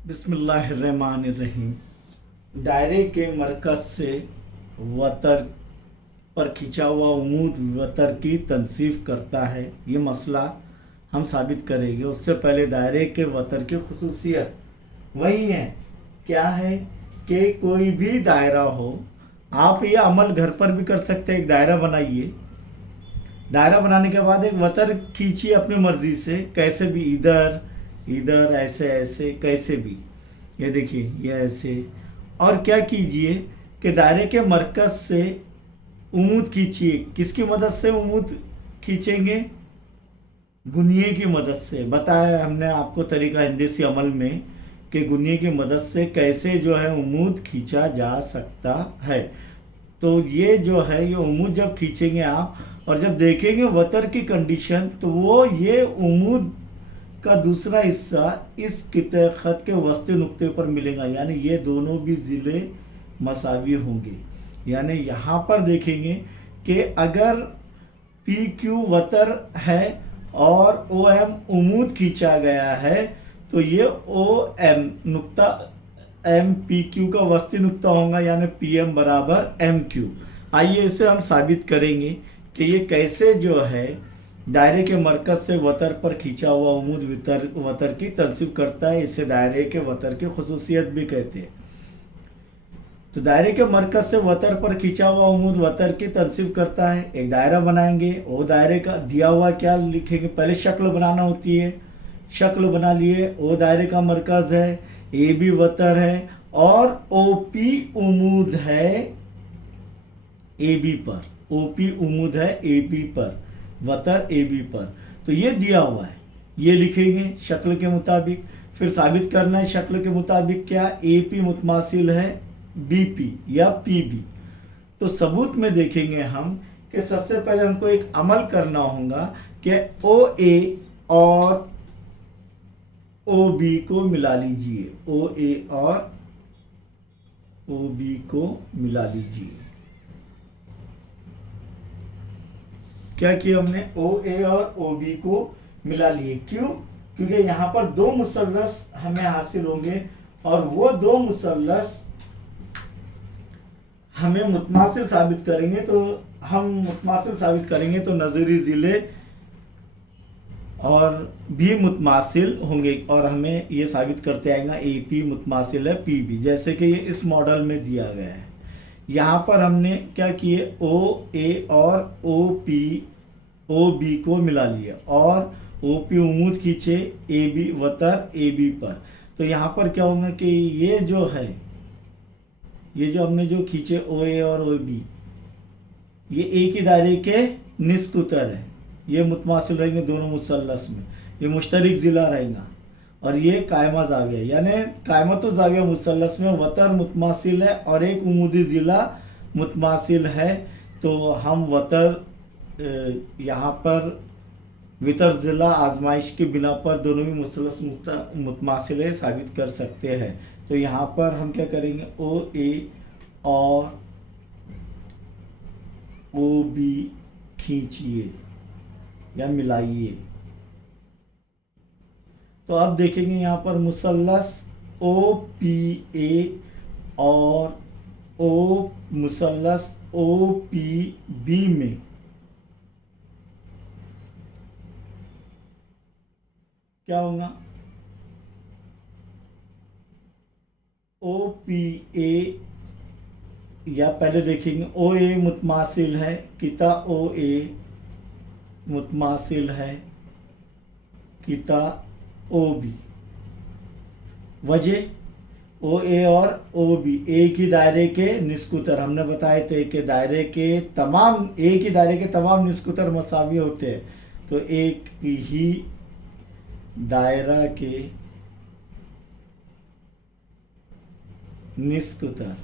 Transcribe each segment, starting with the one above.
बिस्मिल्लाहिर्रहमानिर्रहीम। दायरे के मरकज़ से वतर पर खिंचा हुआ उमूद वतर की तनसीफ करता है। ये मसला हम साबित करेंगे। उससे पहले दायरे के वतर की खुसूसियत वही है, क्या है कि कोई भी दायरा हो, आप ये अमल घर पर भी कर सकते हैं। एक दायरा बनाइए, दायरा बनाने के बाद एक वतर खींचिए अपनी मर्जी से, कैसे भी, इधर इधर, ऐसे ऐसे, कैसे भी। ये देखिए, ये ऐसे। और क्या कीजिए कि दायरे के मरकज से उमूद खींचिए। किसकी मदद से उमूद खींचेंगे? गुनिये की मदद से। बताया हमने आपको तरीका हिंदसी अमल में कि गुनिये की मदद से कैसे जो है उमूद खींचा जा सकता है। तो ये जो है, ये उमूद जब खींचेंगे आप और जब देखेंगे वतर की कंडीशन, तो वो ये उमूद का दूसरा हिस्सा इस किते ख़त के वस्ती नुक्ते पर मिलेगा, यानी ये दोनों भी ज़िले मसावी होंगे। यानी यहाँ पर देखेंगे कि अगर पी क्यू वतर है और ओ एम उमूद खींचा गया है, तो ये ओ एम नुक्ता एम पी क्यू का वस्ती नुक्ता होगा, यानी पी एम बराबर एम क्यू। आइए इसे हम साबित करेंगे कि ये कैसे जो है दायरे के मरकज से वतर पर खींचा हुआ उमूद वतर की तनसीब करता है। इसे दायरे के वतर की खुसूसियत भी कहते हैं। तो दायरे के मरकज से वतर पर खींचा हुआ उमूद वतर की तनसीब करता है। एक दायरा बनाएंगे, वो दायरे का दिया हुआ क्या लिखेंगे, पहले शक्ल बनाना होती है। शक्ल बना लिए, वो दायरे का मरकज है, ए बी वतर है और ओ पी उमूद है ए बी पर। ओ पी उमूद है ए बी पर, वतर ए बी पर। तो ये दिया हुआ है, ये लिखेंगे शक्ल के मुताबिक। फिर साबित करना है शक्ल के मुताबिक क्या, ए पी मुतमासिल है बी पी या पी बी। तो सबूत में देखेंगे हम कि सबसे पहले हमको एक अमल करना होगा कि ओ ए और ओ बी को मिला लीजिए। ओ ए और ओ बी को मिला लीजिए। क्या किया हमने, ओ ए और ओ बी को मिला लिए। क्यों? क्योंकि यहाँ पर दो मुसल्लस हमें हासिल होंगे और वो दो मुसल्लस हमें मुतमासिल साबित करेंगे। तो हम मुतमासिल साबित करेंगे तो नज़री ज़िले और भी मुतमासिल होंगे और हमें ये साबित करते आएगा ए पी मुतमासिल है पी बी, जैसे कि ये इस मॉडल में दिया गया है। यहाँ पर हमने क्या किए, ओ ए और ओ पी ओ बी को मिला लिया और ओ पी उमूद खींचे ए बी वतर ए बी पर। तो यहाँ पर क्या होगा कि ये जो है, ये जो हमने जो खींचे ओ ए और ओ बी, ये एक ही दायरे के निस्क उतर है। ये मुतमासिल रहेंगे दोनों मुसल्लस में, ये मुश्तरिक ज़िला रहेगा और ये कायमा जाविया, यानी कायमा तो जाविया मुसल्लस में वतर मुतमासिल है और एक उमूदी ज़िला मुतमासिल है। तो हम वतर यहाँ पर वितर ज़िला आजमाइश की बिना पर दोनों भी मुसल्लस मुतमासिल है साबित कर सकते हैं। तो यहाँ पर हम क्या करेंगे, ओ ए और ओ बी खींचिए या मिलाइए। तो अब देखेंगे यहाँ पर मुसल्लस ओ पी ए और ओ मुसल्लस ओ पी बी में क्या होगा, ओ पी ए, या पहले देखेंगे ओ ए मुतमासिल है किता ओ ए मुतमासिल है किता ओ बी। वजह ओ ए और ओ बी एक ही दायरे के निस्कुतर, हमने बताए थे कि दायरे के तमाम एक ही दायरे के तमाम निस्कुतर मसावी होते हैं। तो एक ही दायरा के निस्कुतर।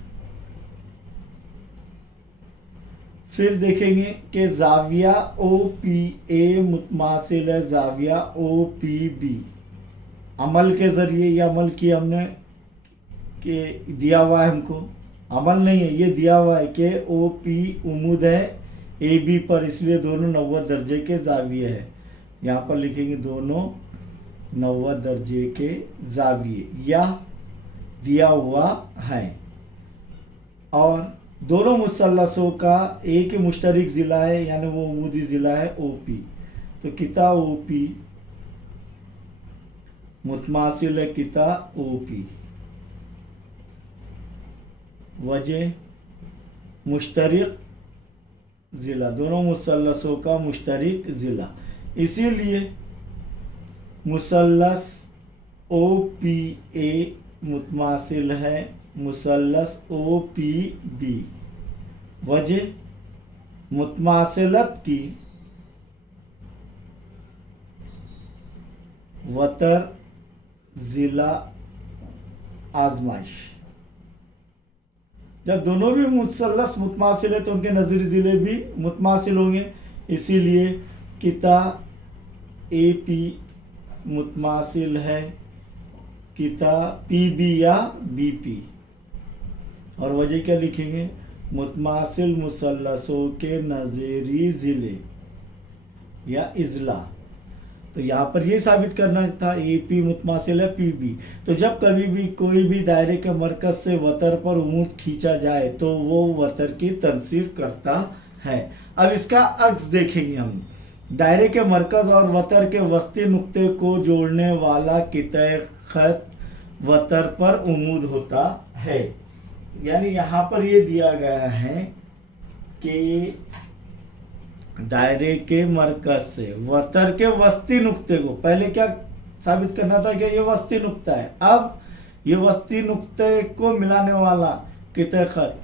फिर देखेंगे कि जाविया ओ पी ए मुतमासिल है जाविया ओ पी बी। अमल के ज़रिए ये अमल किया हमने कि दिया हुआ है हमको, अमल नहीं है, ये दिया हुआ है कि ओ पी उमूद है ए बी पर, इसलिए दोनों 90 दर्जे के जाविये है। यहाँ पर लिखेंगे दोनों 90 दर्जे के जाविये यह दिया हुआ है। और दोनों मुसल्लसों का एक ही मुश्तरक ज़िला है, यानी वो उमूदी ज़िला है ओपी। तो किता ओपी मुतमासिल है किता ओपी। वजह मुश्तरक ज़िला, दोनों मुसल्लसों का मुश्तरक ज़िला, इसीलिए मुसल्लस ओ पी ए मुतमासिल है मुसल्लस ओ पी बी। वजह मुतमासिलत की वतर ज़िला आजमाइश। जब दोनों भी मुसल्लस मुतमासिल है तो उनके नज़री ज़िले भी मुतमासिल होंगे, इसीलिए किता ए पी मुतमासिल है किता पी बी या बी पी। और वजह क्या लिखेंगे, मुतमासिल मुसल्लसों के नज़री ज़िले या इज़ला। तो यहाँ पर ये साबित करना था ए पी मुतमासिल है पी बी। तो जब कभी भी कोई भी दायरे के मरकज़ से वतर पर उमूद खींचा जाए तो वो वतर की तनसीफ करता है। अब इसका अक्स देखेंगे हम। दायरे के मरकज़ और वतर के वस्ती नुक्ते को जोड़ने वाला कितः ख़त वतर पर उमूद होता है। यानी यहाँ पर ये दिया गया है कि दायरे के मरकज से वतर के वस्ती नुक्ते को, पहले क्या साबित करना था कि ये वस्ती नुक्ता है, अब ये वस्ती नुक्ते को मिलाने वाला कितः ख़त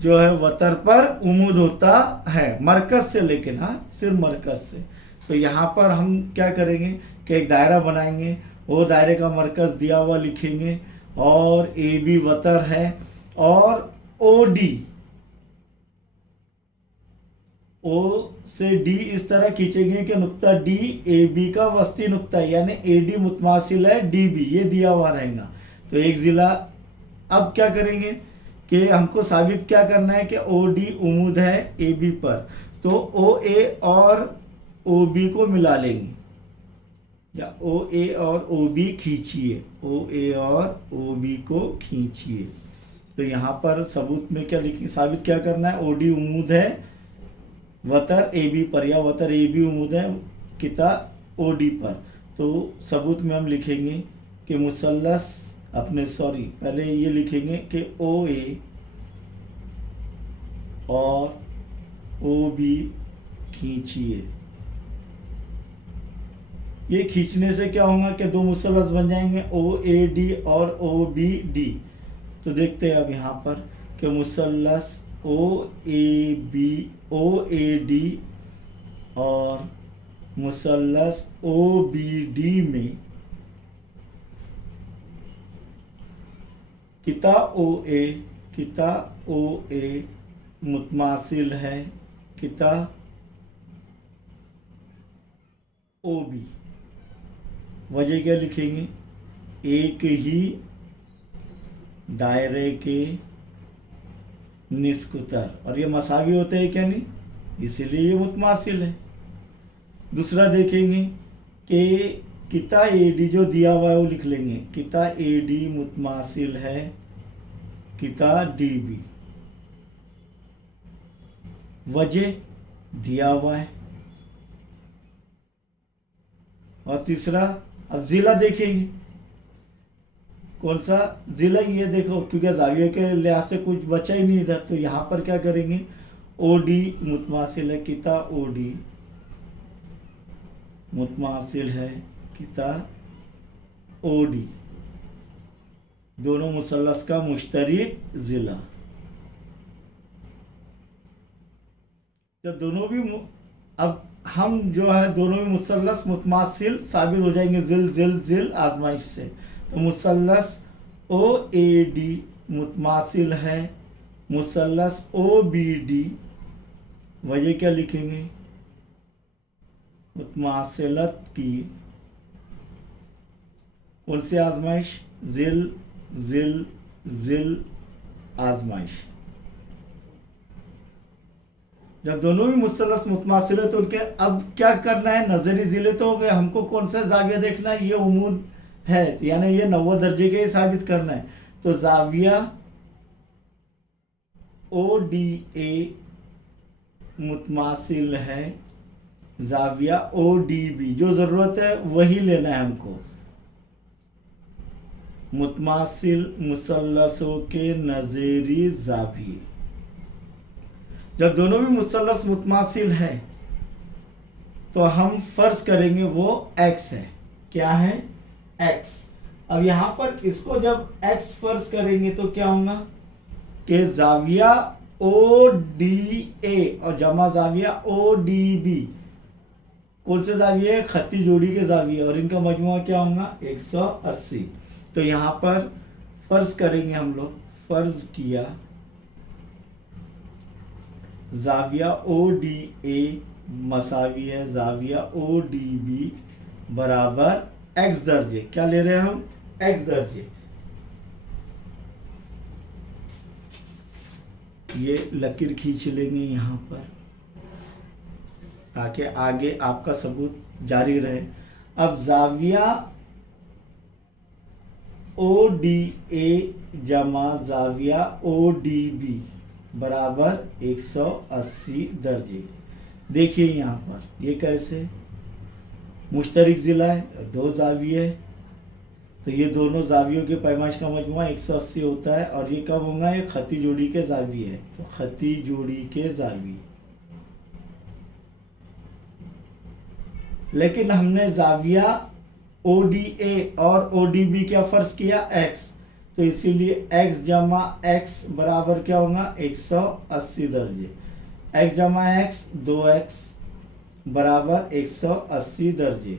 जो है वतर पर उमूद होता है मरकज से, लेकिन हाँ सिर्फ मरकज से। तो यहाँ पर हम क्या करेंगे कि एक दायरा बनाएंगे, वो दायरे का मरकज दिया हुआ लिखेंगे और ए बी वतर है और ओ डी, ओ से डी इस तरह खींचेंगे कि नुक्ता डी ए बी का वस्ती नुक्ता है, यानी ए डी मुतमासिल है डी बी, ये दिया हुआ रहेगा। तो एक ज़िला। अब क्या करेंगे कि हमको साबित क्या करना है कि ओ डी उमूद है ए बी पर, तो ओ ए और ओ बी को मिला लेंगे, या ओ ए और ओ बी खींचिए, ओ ए और ओ बी को खींचिए। तो यहाँ पर सबूत में क्या लिखिए, साबित क्या करना है, ओ डी उमूद है वतर ए बी पर, या वतर ए बी उमूद है किता ओ डी पर। तो सबूत में हम लिखेंगे कि मुसल्लस पहले ये लिखेंगे कि ओ ए और ओ बी खींचिए। ये खींचने से क्या होगा कि दो मुसल्लस बन जाएंगे, ओ ए डी और ओ बी डी। तो देखते हैं अब यहाँ पर कि मुसल्लस ओ ए डी और मुसल्लस ओ बी डी में किता ओ ए मुतमासिल है किता ओ बी। वजह क्या लिखेंगे, एक ही दायरे के निस्कुतर, और ये मसावी होते हैं क्या नहीं, इसीलिए ये मुतमासिल है। दूसरा देखेंगे कि किता ए डी जो दिया हुआ है वो लिख लेंगे, किता ए डी मुतमासिल है किता डी बी। वजह दिया हुआ है। और तीसरा अब ज़िला देखेंगे, कौन सा ज़िला, ये देखो क्योंकि जाविये के लिहाज से कुछ बचा ही नहीं इधर। तो यहाँ पर क्या करेंगे, ओ डी मुतमासिल है किता ओ डी मुतमासिल है किता ओ डी, दोनों मुसल्लस का मुश्तरक ज़िला। जब दोनों भी अब हम जो है दोनों भी मुसल्लस मुतमासिल साबित हो जाएंगे जिल आजमाइश से। तो मुसल्लस ओ ए डी मुतमासिल है मुसल्लस ओ बी डी। वजह क्या लिखेंगे, मुतमासिलत की कौन सी आजमाइश, जिल आजमाइश। जब दोनों भी मुसल्लस मुतमासिल है तो उनके अब क्या करना है, नजरी जिले तो हो गए, हमको कौन सा जाविया देखना है, ये उमूद है, यानी ये 90 दर्जे के ही साबित करना है। तो जाविया ओ डी ए मुतमासिल है जाविया ओ डी बी, जो जरूरत है वही लेना है हमको। मुतमासिल मुसल्लसों के नज़ेरी जाविये, जब दोनों भी मुसल्लस मुतमासिल है तो हम फर्ज करेंगे वो x है। क्या है? x। अब यहाँ पर इसको जब x फर्ज करेंगे तो क्या होगा कि जाविया ओ डी ए और जमा जाविया ओ डी बी कौन से जाविये है? खत्ती जोड़ी के जाविये, और इनका मजमुआ क्या होगा? 180। तो यहाँ पर फर्ज करेंगे हम लोग, फर्ज किया जाविया ओ डी ए मसावी है जाविया ओ डी बी बराबर x दर्जे। क्या ले रहे हैं हम? x दर्जे। ये लकीर खींच लेंगे यहाँ पर ताकि आगे आपका सबूत जारी रहे। अब जाविया ओ डी ए जमा जाविया ओ डी बी बराबर 180 दर्जे। देखिए यहाँ पर ये कैसे मुश्तरिक ज़िला है, दो जाविये है, तो ये दोनों जावियों के पैमाइश का मजमुआ 180 होता है, और ये कब होगा? ये खती जोड़ी के जाविये है, तो खती जोड़ी के जाविये। लेकिन हमने जाविया ओ डी ए और ओ डी बी क्या फर्ज किया? x, तो इसीलिए x जमा x बराबर क्या होगा? 180 दर्जे। x जमा x 2x बराबर 180 दर्जे।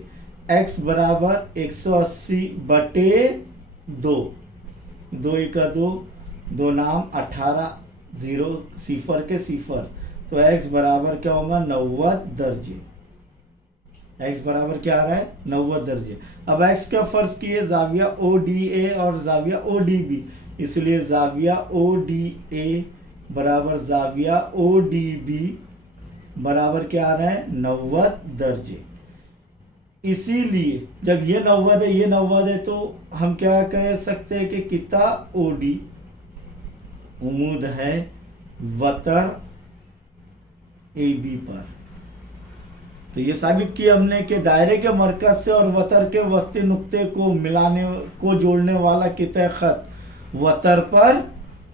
x बराबर 180 बटे 2, 2 एका 2, 2 नाम 18, 0 सिफर के सिफर, तो x बराबर क्या होगा? 90 दर्जे। x बराबर क्या आ रहा है? 90 दर्जे। अब x का फर्ज किए जाविया ओ डी ए और जाविया ओ डी बी, इसलिए जाविया ओ डी ए बराबर जाविया ओ डी बी बराबर क्या आ रहा है? 90 दर्जे। इसीलिए जब ये 90 है, ये 90 है, तो हम क्या कह सकते हैं कि किता ओ डी उमूद है वतर ए बी पर। तो ये साबित किया हमने कि दायरे के मरकज से और वतर के वस्ती नुक्ते को मिलाने को जोड़ने वाला किता खत वतर पर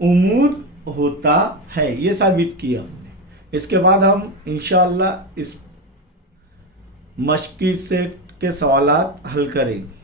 उमूद होता है, ये साबित किया हमने। इसके बाद हम इंशाअल्लाह इस मश्की सेट के सवालात हल करेंगे।